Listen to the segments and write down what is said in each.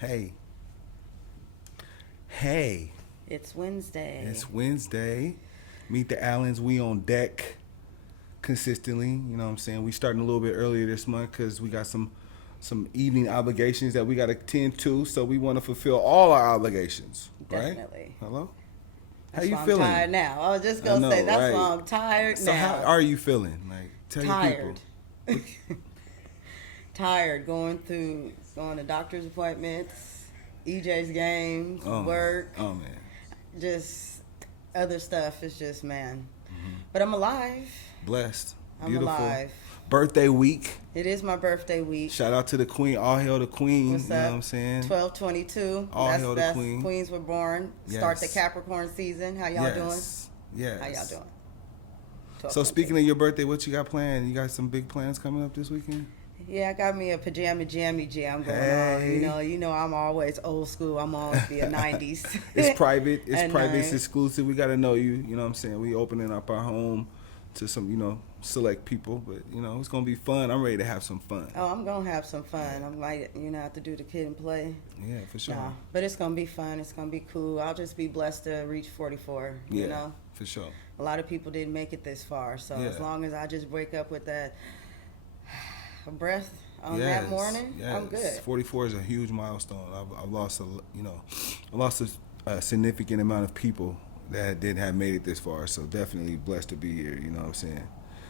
Hey, hey, It's Wednesday. it's Wednesday. Meet the Allens. We on deck consistently. You know what I'm saying? We starting a little bit earlier this month because we got some evening obligations that we got to attend to. So we want to fulfill all our obligations. Definitely. Right? Hello? How That's you why I'm feeling? tired now. I was just I gonna know, say that's right? why I'm tired So now. how are you feeling? Like, tell your Tired. people. Tired. Going to doctor's appointments, EJ's games, Oh, work, man. Oh, man. just other stuff. It's just man. Mm-hmm. But I'm alive. Blessed. I'm Beautiful. alive. Birthday week. It is my birthday week. Shout out to the queen. All hail the queen. What's you know up? what I'm saying? 12/22. All hail the queen. Queens were born. Start the Yes. Capricorn season. How y'all doing? Yes. How y'all doing? So 12/22. speaking of your birthday, what you got planned? You got some big plans coming up this weekend? Yeah, I got me a pajama jammy jam going Hey. on. You know, I'm always old school. I'm always be a 90s. It's private. It's And private. It's nice. exclusive. We got to know you. You know what I'm saying? We opening up our home to some, select people. But, it's going to be fun. I'm ready to have some fun. Oh, I'm going to have some fun. I might, have to do the kid and play. Yeah, for sure. Nah, but it's going to be fun. It's going to be cool. I'll just be blessed to reach 44, Yeah, you know? for sure. A lot of people didn't make it this far. So Yeah. as long as I just wake up with that breath on that morning, yes. I'm good. 44 is a huge milestone. I've lost a significant amount of people that didn't have made it this far. So definitely blessed to be here. You know what I'm saying?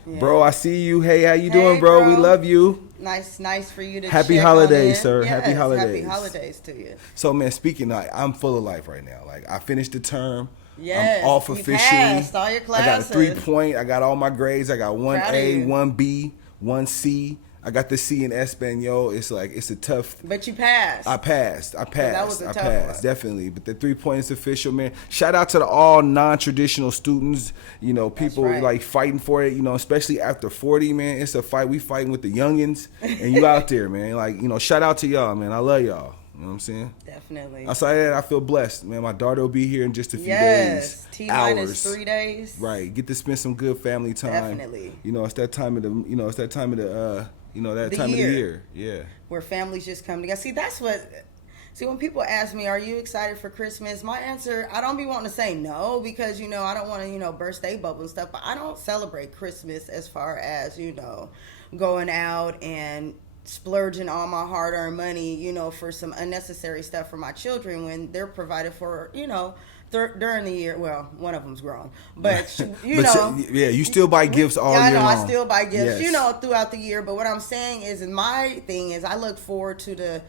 Yeah. Bro, I see you. Hey, how you Hey, doing, bro? We bro. love you. Nice for you to Happy check holidays, on in. sir. Yes, Happy holidays. Happy holidays to you. So, man, speaking of, I'm full of life right now. Like, I finished the term. Yes, I'm off you officially. passed all your I got a classes. 3-point. I got all my grades. I got one Proud of A, you. one B, one C. I got the C in Espanol. It's a tough. But you passed. I passed. That was a I tough passed, one. definitely. But the 3 points official, man. Shout out to the all non-traditional students. People right. like fighting for it. Especially after 40, man. It's a fight. We fighting with the youngins, and you out there, man. Like, shout out to y'all, man. I love y'all. You know what I'm saying? Definitely. Outside of that, I feel blessed, man. My daughter will be here in just a few Yes. days. T-minus 3 days. Right. Get to spend some good family time. Definitely. It's that time of the. It's that time of the. That The time year. of the year. Yeah. Where families just come together. See, when people ask me, are you excited for Christmas? My answer, I don't be wanting to say no because, I don't want to, burst their bubble and stuff. But I don't celebrate Christmas as far as, going out and splurging all my hard-earned money, for some unnecessary stuff for my children when they're provided for, during the year. Well, one of them's grown, but you still buy gifts all I year know long. I still buy gifts, Yes. throughout the year. But what I'm saying is, my thing is, I look forward to the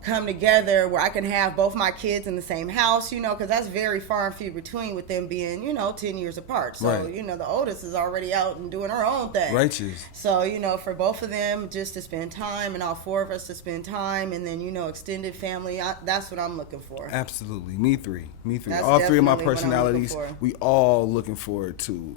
come together where I can have both my kids in the same house, because that's very far and few between with them being, 10 years apart. So, Right. The oldest is already out and doing her own thing. Righteous. So, for both of them just to spend time and all four of us to spend time and then, extended family, that's what I'm looking for. Absolutely. Me three. That's All three of my definitely what I'm looking personalities, for. we all looking forward to,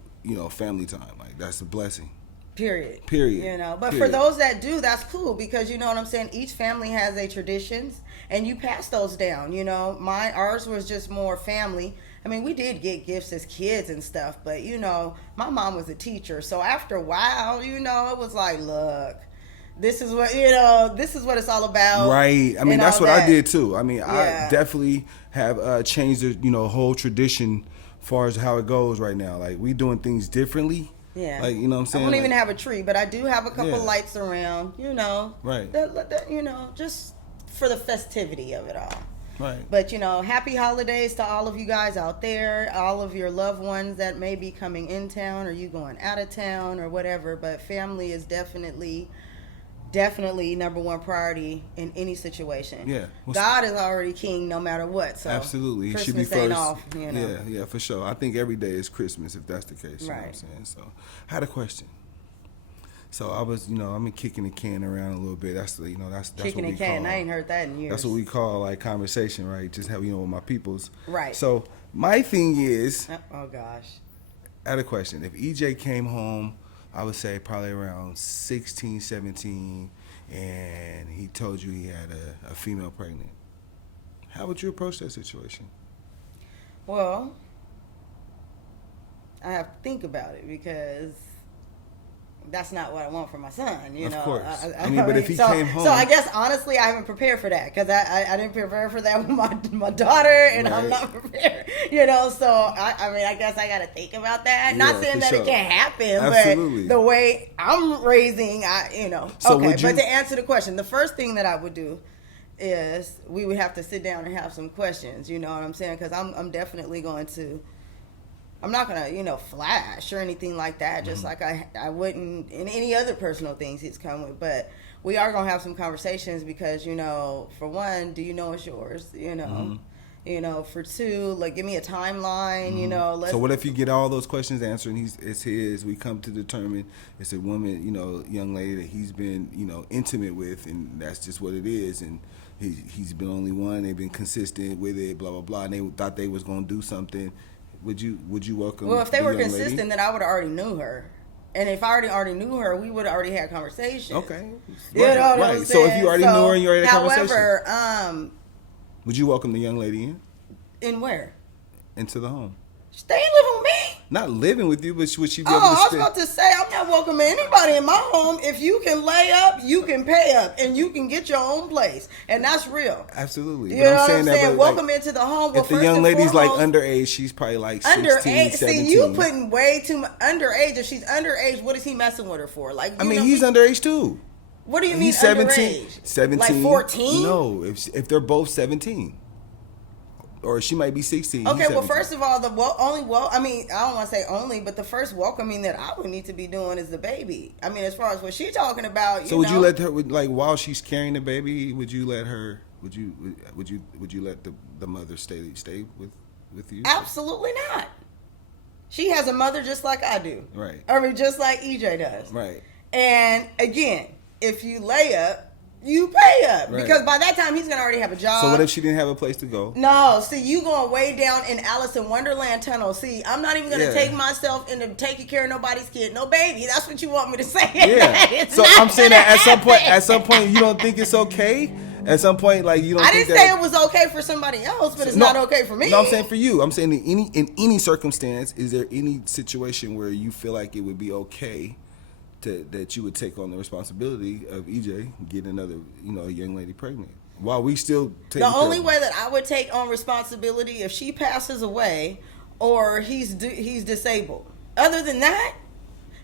family time. Like, that's a blessing. Period. But for Period. those that do, that's cool because you know what I'm saying. Each family has their traditions, and you pass those down. Ours was just more family. I mean, we did get gifts as kids and stuff, but my mom was a teacher, so after a while, it was like, look, this is what it's all about. Right. I mean, and that's all what I that. did too. I mean, Yeah. I definitely have changed the whole tradition as far as how it goes right now. Like, we doing things differently. Yeah. Like, you know what I'm saying? I don't Like, even have a tree, but I do have a couple Yeah. lights around, Right. that, just for the festivity of it all. Right. But, happy holidays to all of you guys out there, all of your loved ones that may be coming in town or you going out of town or whatever. But family is definitely number one priority in any situation. Yeah. God is already king no matter what. So Absolutely. It Christmas should be ain't first. off, Yeah, for sure. I think every day is Christmas if that's the case. You know what I'm Right. saying? So I had a question. So I was, I've been kicking the can around a little bit. That's that's Kicking what a we can. call. I ain't heard that in years. That's what we call like conversation, right? Just have with my peoples. Right. So my thing is, Oh, gosh. I had a question. If EJ came home, I would say probably around 16, 17, and he told you he had a female pregnant, how would you approach that situation? Well, I have to think about it because that's not what I want for my son, you know. Of course. I mean, but if he came home... So I guess, honestly, I haven't prepared for that, because I didn't prepare for that with my daughter, and right. I'm not prepared, you know. So, I mean, I guess I got to think about that. Yeah, not saying that it can't happen, Absolutely. but the way I'm raising, you know. So okay, but to answer the question, the first thing that I would do is we would have to sit down and have some questions, you know what I'm saying? Because I'm definitely going to... I'm not going to, you know, flash or anything like that, just like I wouldn't in any other personal things he's come with. But we are going to have some conversations because, you know, for one, do you know it's yours? You know, you know, for two, like, give me a timeline, you know. So what if you get all those questions answered and it's his, we come to determine it's a woman, you know, young lady that he's been, you know, intimate with, and that's just what it is. And he's been only one, they've been consistent with it, blah, blah, blah, and they thought they was going to do something. Would you welcome? Well, if they were young consistent, lady? then I would have already knew her, and if I already knew her, we would have already had conversations. Okay, you know what I'm saying? So if you already knew her and you already had conversation, however, would you welcome the young lady in where? into the home? They ain't living with me. Not living with you, but would she be able to I was spend? about to say, I'm not welcoming anybody in my home. If you can lay up, you can pay up, and you can get your own place, and that's real. Absolutely. You know what I'm saying? Welcome into the home. If the young lady's like underage, she's probably like 16, 17. See, you putting way too much underage. If she's underage, what is he messing with her for? Like, I mean, he's underage too. What do you mean he's 17, underage? 17. Like 14? No, if they're both 17. Or she might be 16. Okay, well, first of all, I don't want to say only, but the first welcoming that I would need to be doing is the baby. I mean, as far as what she's talking about, so would you let her, like, while she's carrying the baby, would you let her? Would you let the mother stay with you? Absolutely not. She has a mother just like I do. Right. I mean, just like EJ does. Right. And again, if you lay up, you pay up, right. Because by that time he's gonna already have a job. So what if she didn't have a place to go? No, see, you going way down in Alice in Wonderland tunnel. See, I'm not even gonna take myself into taking care of nobody's kid, no baby. That's what you want me to say. Yeah. So I'm saying that at some point you don't think it's okay. At some point, like, you don't. I didn't say it was okay for somebody else, but it's not okay for me. No, I'm saying for you. I'm saying in any circumstance, is there any situation where you feel like it would be okay that you would take on the responsibility of EJ getting another, you know, a young lady pregnant while we still take the only way that I would take on responsibility if she passes away or he's disabled. Other than that,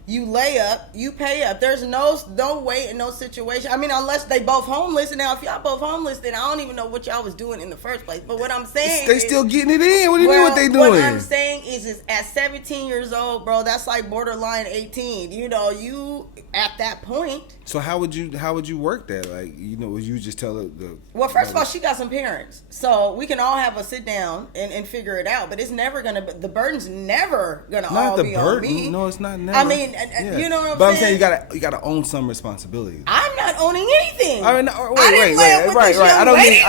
you lay up, you pay up. There's no way in no situation. I mean, unless they both homeless. And now, if y'all both homeless, then I don't even know what y'all was doing in the first place. But what I'm saying they still getting it in. What do you mean what they doing? What I'm saying is at 17 years old, bro, that's like borderline 18. You know, you at that point. So how would you work that? Like, you know, would you just tell her Well, first of all, she got some parents, so we can all have a sit down and figure it out. But it's never gonna. The burden's never gonna all be on me. No, it's not. Never. I mean, yeah. you know what I'm saying? But I'm saying you gotta own some responsibility. I'm not owning anything. I mean, right. I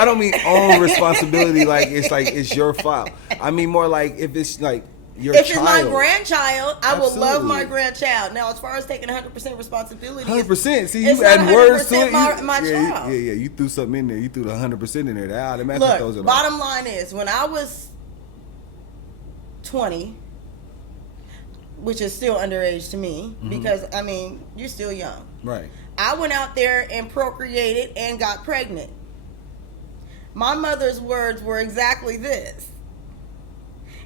don't mean own responsibility like it's your fault. I mean more like if it's like your child. If it's my grandchild, I will love my grandchild. Now, as far as taking 100% responsibility, 100%. See, you add words to it. My child. Yeah. You threw something in there. You threw the 100% in there. That automatically throws it off. Bottom line is, when I was 20, which is still underage to me, because I mean, you're still young. Right. I went out there and procreated and got pregnant. My mother's words were exactly this: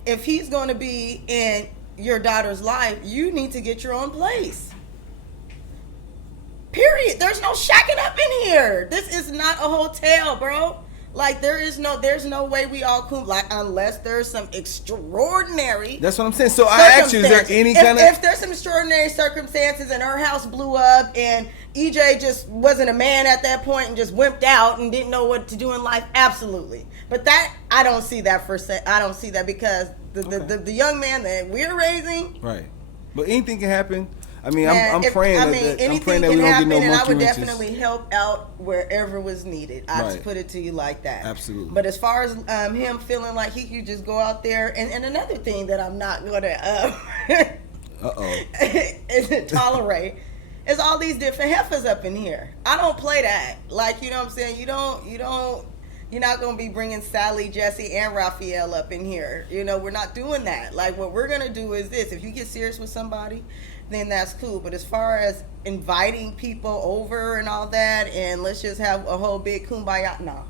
if he's going to be in your daughter's life, you need to get your own place. Period. There's no shacking up in here. This is not a hotel, bro. Like, there's no way we all could, like, unless there's some extraordinary. That's what I'm saying. So I asked you, is there any kind of? If there's some extraordinary circumstances and her house blew up and EJ just wasn't a man at that point and just wimped out and didn't know what to do in life, absolutely. But that, I don't see that I don't see that because the young man that we're raising. Right. But anything can happen. I mean, I'm praying that we don't get no and I monkey would wrenches. definitely help out wherever was needed. I just put it to you like that. Absolutely. But as far as him feeling like he could just go out there, and another thing that I'm not going to tolerate is all these different heifers up in here. I don't play that. Like, you know what I'm saying? You're not going to be bringing Sally, Jesse, and Raphael up in here. You know, we're not doing that. Like, what we're going to do is this. If you get serious with somebody, then that's cool. But as far as inviting people over and all that, and let's just have a whole big kumbaya, no.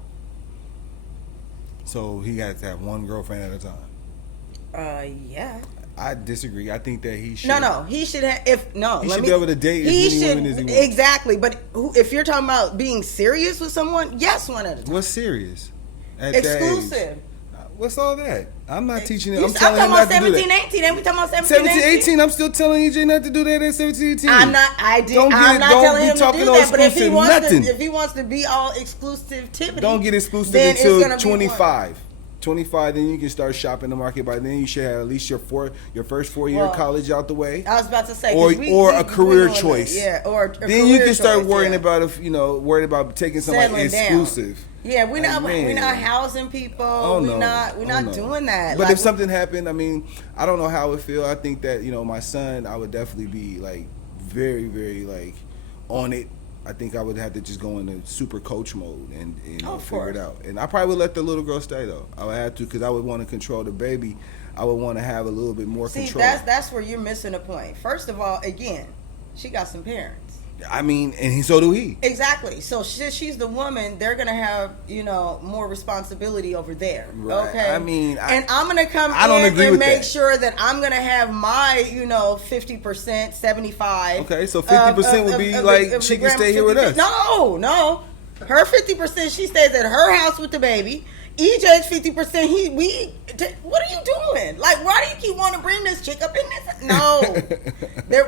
So he got to have one girlfriend at a time. Yeah. I disagree. I think that he should. No. He should have. He should be able to date as many women as he wants. Exactly. But if you're talking about being serious with someone, yes, one at a time. What's serious? At Exclusive. that age? What's all that? I'm not teaching him. I'm talking about 17, 18. Ain't we talking about 17, 18? I'm still telling EJ not to do that at 17, 18. I'm not telling him to do that. But if he wants to be all exclusivity, don't get exclusive then until 25. 25, then you can start shopping the market. By then, you should have at least your first 4 year college out the way. I was about to say, or a career choice. Yeah, or a then you can start worrying about worried about taking somebody exclusive. Down. Yeah, we're not housing people. Oh, no. We're not doing that. But if something happened, I mean, I don't know how it would feel. I think that my son, I would definitely be like very, very like on it. I think I would have to just go into super coach mode and figure it out. And I probably would let the little girl stay though. I would have to because I would want to control the baby. I would want to have a little bit more control. See, that's where you're missing a point. First of all, again, she got some parents. I mean, and so do he. Exactly. So she's the woman. They're gonna have more responsibility over there. Right. Okay. I mean, and I'm gonna come in and make sure that I'm gonna have my 50%, 75%. Okay, so 50% would be like she can stay here with us. No. Her 50%, she stays at her house with the baby. EJ's 50%. What are you doing? Like, why do you keep wanting to bring this chick up in this? No,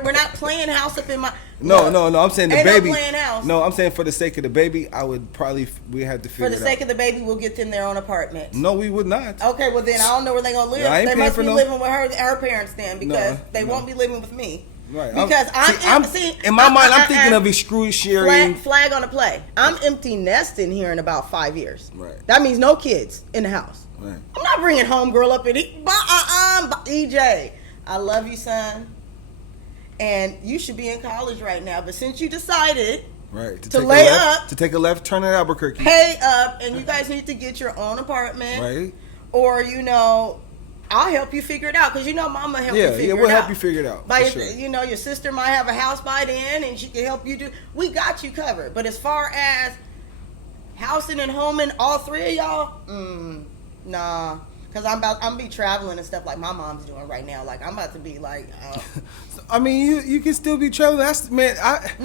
we're not playing house up in my. No. I'm saying the baby. No playing house. No, I'm saying for the sake of the baby, I would probably we have to figure it out. For the sake of the baby, we'll get them their own apartment. No, we would not. Okay, well then I don't know where they're gonna live. They must be living with her parents then because they won't be living with me. Right. Because in my mind, I'm thinking of excruciating. Flag on the play. I'm empty nesting here in about 5 years. Right. That means no kids in the house. Right. I'm not bringing homegirl up in EJ. I love you, son, and you should be in college right now. But since you decided to take a left turn at Albuquerque, pay up, and you guys need to get your own apartment, right? Or I'll help you figure it out because Mama help you figure it out. Yeah, we'll help you figure it out. But sure. Your sister might have a house by then, and she can help you do. We got you covered. But as far as housing and homing, all three of y'all, nah. Because I'm be traveling and stuff like my mom's doing right now. Like I'm about to be like. I mean, you can still be traveling. That's no,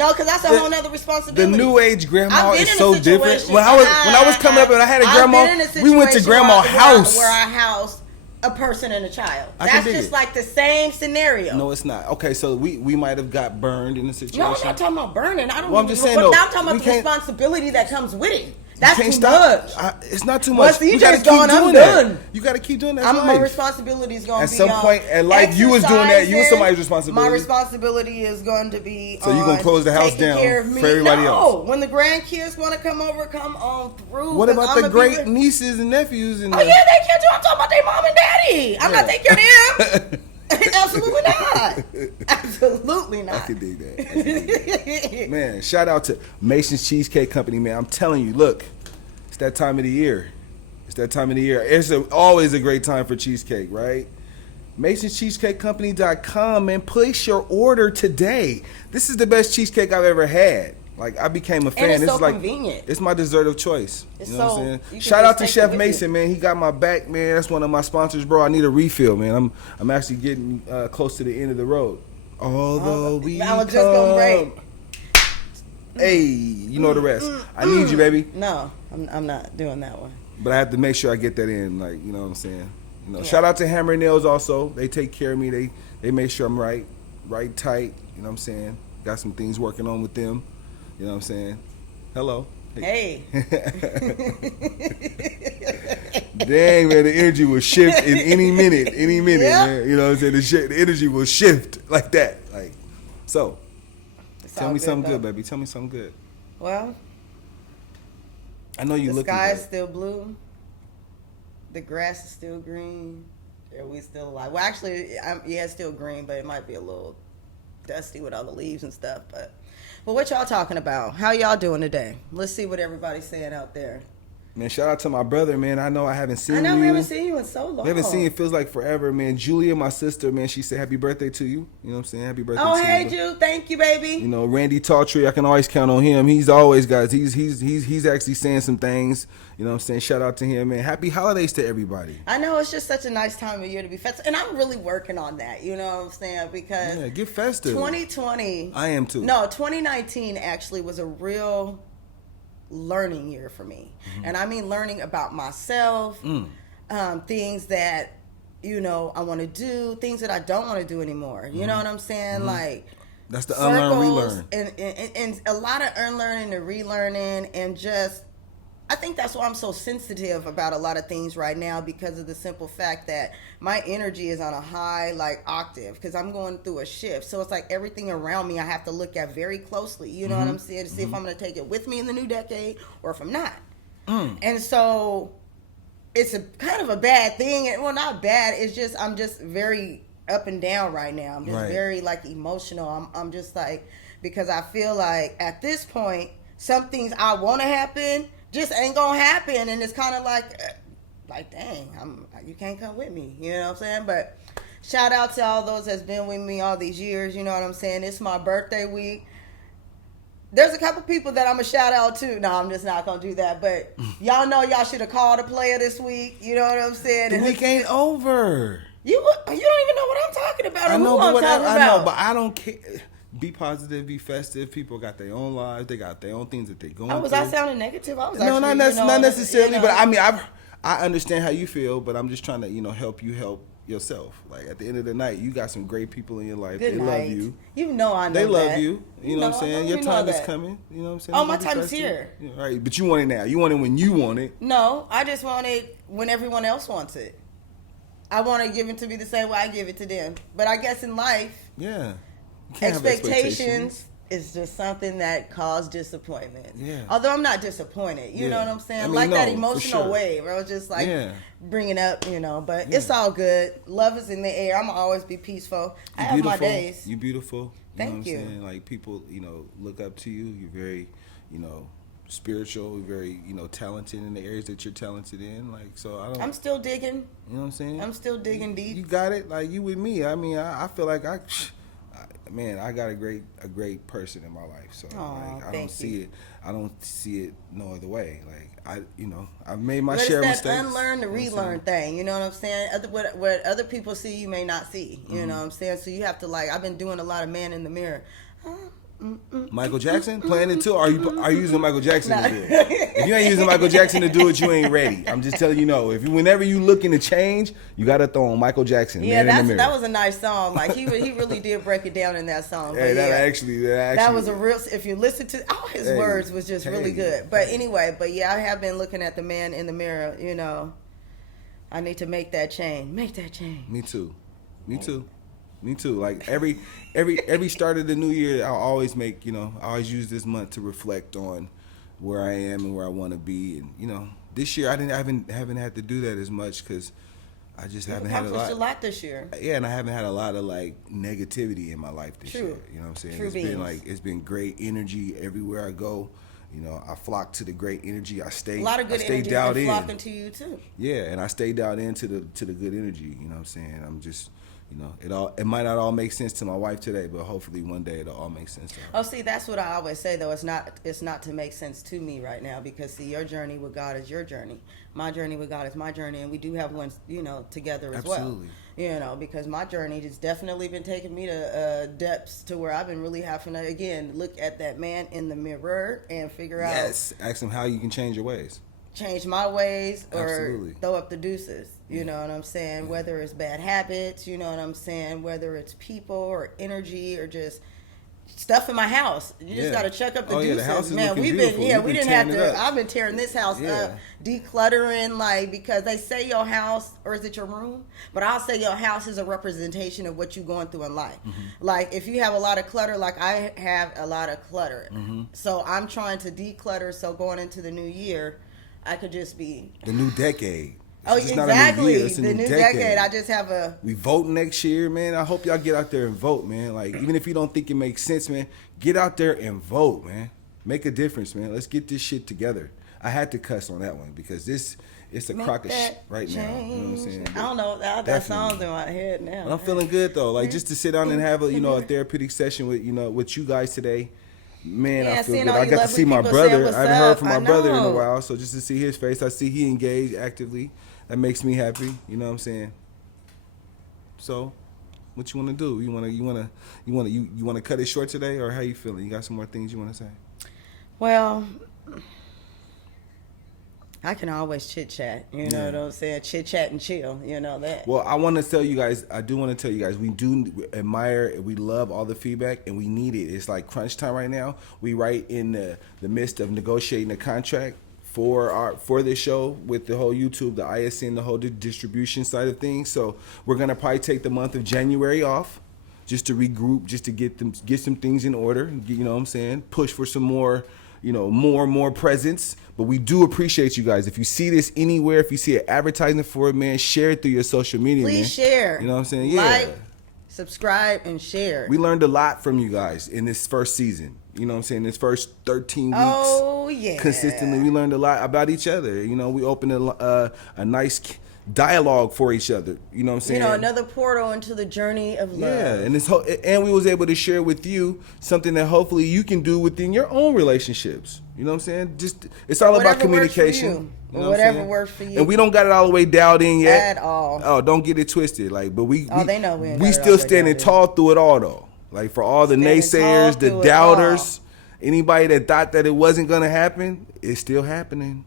because that's a whole nother responsibility. The new age grandma is so different. When I was coming up and I had a grandma, we went to grandma's house. Where I housed a person and a child. That's just like the same scenario. No, it's not. Okay, so we might have got burned in a situation. No, I'm not talking about burning. I don't. Well, I'm just saying. I'm talking about the responsibility that comes with it. That's too much. It's not too much. You got to keep doing that. You got to keep doing that. My responsibility is going to be at some point in life. You was doing that. You was somebody's responsibility. My responsibility is going to be. So you gonna close the house down for everybody else? No, when the grandkids want to come over, come on through. What about the great nieces and nephews? Oh yeah, they can too. I'm talking about their mom and daddy. I'm not taking care of them. Absolutely not. Absolutely not. I can dig that. Man, shout out to Mason's Cheesecake Company, man. I'm telling you, look, it's that time of the year. It's always a great time for cheesecake, right? Mason'sCheesecakeCompany.com, man. Place your order today. This is the best cheesecake I've ever had. Like, I became a fan. And it's so convenient. It's my dessert of choice. You know what I'm saying? You Shout out to Chef Mason, man. He got my back, man. That's one of my sponsors, bro. I need a refill, man. I'm actually getting close to the end of the road. Although we I was just gonna break. Hey, you know the rest. I need you, baby. No, I'm not doing that one. But I have to make sure I get that in, like, you know what I'm saying? Shout out to Hammer Nails also. They take care of me. They make sure I'm right tight. You know what I'm saying? Got some things working on with them. You know what I'm saying? Hello. Hey. Dang, man, the energy will shift in any minute, man. You know what I'm saying? The energy will shift like that. Like, so, tell me something good, baby. Tell me something good. Well, I know you looking good. The sky is still blue. The grass is still green. Are we still alive? Well, actually, it's still green, but it might be a little dusty with all the leaves and stuff, but what y'all talking about? How y'all doing today? Let's see what everybody's saying out there. Man, shout out to my brother, man. I know I haven't seen you. I know we haven't seen you in so long. We haven't seen you. It feels like forever, man. Julia, my sister, man, she said happy birthday to you. You know what I'm saying? Happy birthday Oh, to hey, you. Ju. Thank you, baby. You know, Randy Tautry, I can always count on him. He's always, guys, he's actually saying some things. You know what I'm saying? Shout out to him, man. Happy holidays to everybody. I know it's just such a nice time of year to be festive. And I'm really working on that, you know what I'm saying? Because Yeah, get festive. 2020. I am too. No, 2019 actually was a real learning year for me. And I mean learning about myself, things that, you know, I want to do, things that I don't want to do anymore. You know what I'm saying? Like, That's the unlearn, circles relearn. and a lot of unlearning and relearning, and just I think that's why I'm so sensitive about a lot of things right now, because of the simple fact that my energy is on a high like octave, because I'm going through a shift. So it's like everything around me I have to look at very closely, you know what I'm saying, to see if I'm going to take it with me in the new decade or if I'm not. And so it's a kind of a bad thing. Well, not bad, it's just I'm just very up and down right now. I'm just very like emotional. I'm just like, because I feel like at this point some things I want to happen just ain't gonna happen, and it's kind of like dang, you can't come with me, you know what I'm saying? But shout out to all those that's been with me all these years, you know what I'm saying? It's my birthday week. There's a couple people that I'm gonna shout out to. No, I'm just not gonna do that. But y'all know y'all should have called a player this week. You know what I'm saying? The week ain't over. You don't even know what I'm talking about. I know, who I'm but talking I about. know, but I don't care. Be positive, be festive. People got their own lives. They got their own things that they going through. Was I sounding negative? I was no, actually, not necessarily. you know. But I mean, I understand how you feel, but I'm just trying to help you help yourself. Like at the end of the night, you got some great people in your life. Good they night. love you. You know I know they love that. you. You know what I'm saying? Your time is coming. You know what I'm saying? Oh, my Be time is festive. here. Yeah, right, but you want it now. You want it when you want it. No, I just want it when everyone else wants it. I want to give it to me the same way I give it to them. But I guess in life, yeah, you can't have expectations is just something that caused disappointment. Yeah. Although I'm not disappointed, you know what I'm saying? I mean, like no, that for emotional sure. wave. I was just like bringing up, but it's all good. Love is in the air. I'm gonna always be peaceful. I have my days. You beautiful. Thank you. Know what I'm saying? Like people, look up to you. You're very, spiritual. You're very, talented in the areas that you're talented in. Like, so I'm still digging. You know what I'm saying? I'm still digging deep. You got it. Like you with me. I mean, I feel like I got a great person in my life. So like, I don't see it no other way. Like I've made my share of mistakes. But it's that unlearn to relearn thing. You know what I'm saying? What other people see, you may not see. You know what I'm saying? So you have to I've been doing a lot of man in the mirror. Michael Jackson playing it too? Or are you using Michael Jackson to do it? If you ain't using Michael Jackson to do it, you ain't ready. I'm just telling you no. Whenever you looking to change, you gotta throw on Michael Jackson. Yeah, Man in the Mirror. that was a nice song. Like he really did break it down in that song. Hey, that was a real. If you listen to all his words, was just really good. But anyway, I have been looking at the man in the mirror. I need to make that change. Make that change. Me too. Like every start of the new year, I'll always I always use this month to reflect on where I am and where I want to be. And this year I haven't had to do that as much because I just haven't had a lot this year. Yeah, and I haven't had a lot of negativity in my life this year. You know what I'm saying? It's been great energy everywhere I go. I flock to the great energy. I stay. A lot of good energy is flocking to you too. Yeah, and I stay dialed into the good energy. You know what I'm saying? I'm just. It might not all make sense to my wife today, but hopefully one day it'll all make sense to her. Oh, see, that's what I always say, though. It's not to make sense to me right now, because see, your journey with God is your journey. My journey with God is my journey, and we do have one, together as Absolutely. well. Because my journey has definitely been taking me to depths to where I've been really having to, again, look at that man in the mirror and figure out. Yes, ask him how you can change your ways. Change my ways or Absolutely. Throw up the deuces. You know what I'm saying? Whether it's bad habits, you know what I'm saying? Whether it's people or energy or just stuff in my house. You just got to check up the deuces. The house is Man, we didn't have to. I've been tearing this house up, decluttering, because they say your house, or is it your room? But I'll say your house is a representation of what you're going through in life. Like if you have a lot of clutter, like I have a lot of clutter. So I'm trying to declutter. So going into the new year, I could just be the new decade. It's exactly. The new decade. I just have We vote next year, man. I hope y'all get out there and vote, man. Even if you don't think it makes sense, man, get out there and vote, man. Make a difference, man. Let's get this shit together. I had to cuss on that one because it's a crock of shit right now. You know what I'm saying? I don't know. I got songs in my head now. But I'm feeling good though. Like just to sit down and have a therapeutic session with with you guys today. Man, I feel good. I got to see my brother. I haven't heard from my brother in a while, so just to see his face, I see he engaged actively. That makes me happy. You know what I'm saying? So, what you want to do? You want to cut it short today, or how you feeling? You got some more things you want to say? Well, I can always chit chat. You know what I'm saying? Chit chat and chill. You know that. Well, I want to tell you guys. I do want to tell you guys. We do admire. We love all the feedback, and we need it. It's like crunch time right now. We right in the midst of negotiating a contract for this show with the whole YouTube, the ISN, the whole distribution side of things. So we're gonna probably take the month of January off, just to regroup, just to get some things in order. You know what I'm saying? Push for some more. More presence. But we do appreciate you guys. If you see this anywhere, if you see an advertisement for it, man, share it through your social media. Please share. You know what I'm saying? Yeah. Like, subscribe, and share. We learned a lot from you guys in this first season. You know what I'm saying? This first 13 weeks. Oh, yeah. Consistently, we learned a lot about each other. We opened a nice dialogue for each other. You know what I'm saying? Another portal into the journey of love. Yeah, and we was able to share with you something that hopefully you can do within your own relationships. You know what I'm saying? Just it's all about communication. Whatever works for you. And we don't got it all the way dialed in yet. At all. Oh, don't get it twisted. But they know we still standing tall through it all though. Like for all the naysayers, the doubters, anybody that thought that it wasn't gonna happen, it's still happening.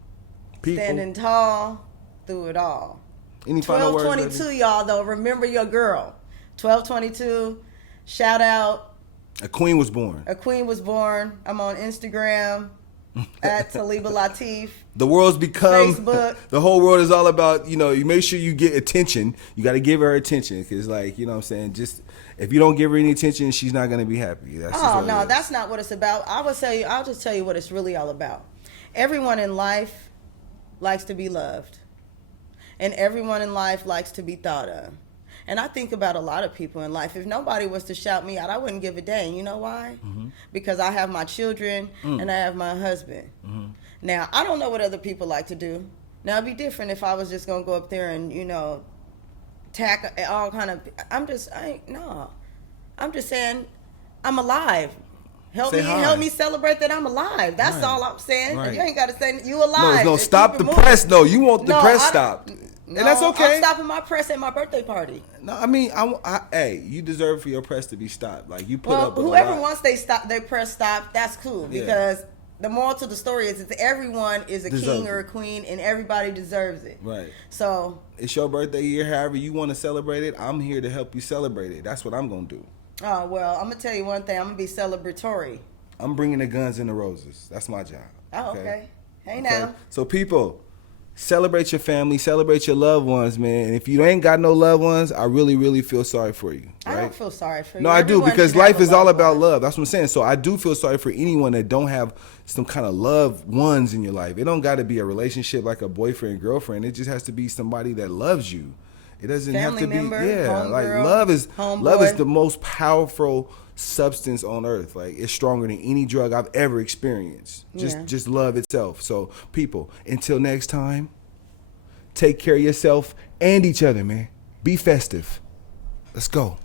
People standing tall through it all. Any final words? 12/22, y'all, though. Remember your girl. 12/22. Shout out. A queen was born. A queen was born. I'm on Instagram at Taliba Latif. The world's become Facebook. The whole world is all about, you make sure you get attention. You got to give her attention because, you know what I'm saying? Just if you don't give her any attention, she's not going to be happy. That's that's not what it's about. I'll just tell you what it's really all about. Everyone in life likes to be loved. And everyone in life likes to be thought of. And I think about a lot of people in life. If nobody was to shout me out, I wouldn't give a dang. You know why? Mm-hmm. Because I have my children and I have my husband. Mm-hmm. Now, I don't know what other people like to do. Now, it'd be different if I was just going to go up there and, tack all kind of... I'm just saying I'm alive. Help me celebrate that I'm alive. That's right. all I'm saying. Right. You ain't got to say you alive. No, stop the press. No, you want the press stopped. And that's okay. I'm stopping my press at my birthday party. No, I mean, hey, you deserve for your press to be stopped. Like you put up with whoever wants their press stopped, that's cool. Because the moral to the story is that everyone is a king or a queen, and everybody deserves it. Right. So it's your birthday year. However you want to celebrate it, I'm here to help you celebrate it. That's what I'm gonna do. Oh, well, I'm going to tell you one thing. I'm going to be celebratory. I'm bringing the guns and the roses. That's my job. Oh, okay. Hey, now. So, people, celebrate your family. Celebrate your loved ones, man. And if you ain't got no loved ones, I really, really feel sorry for you. Right? I don't feel sorry for you. No, I do, because life is all about love. That's what I'm saying. So, I do feel sorry for anyone that don't have some kind of loved ones in your life. It don't got to be a relationship like a boyfriend, girlfriend. It just has to be somebody that loves you. It doesn't have to be, love is the most powerful substance on earth. Like it's stronger than any drug I've ever experienced. Just love itself. So people, until next time, take care of yourself and each other, man. Be festive. Let's go.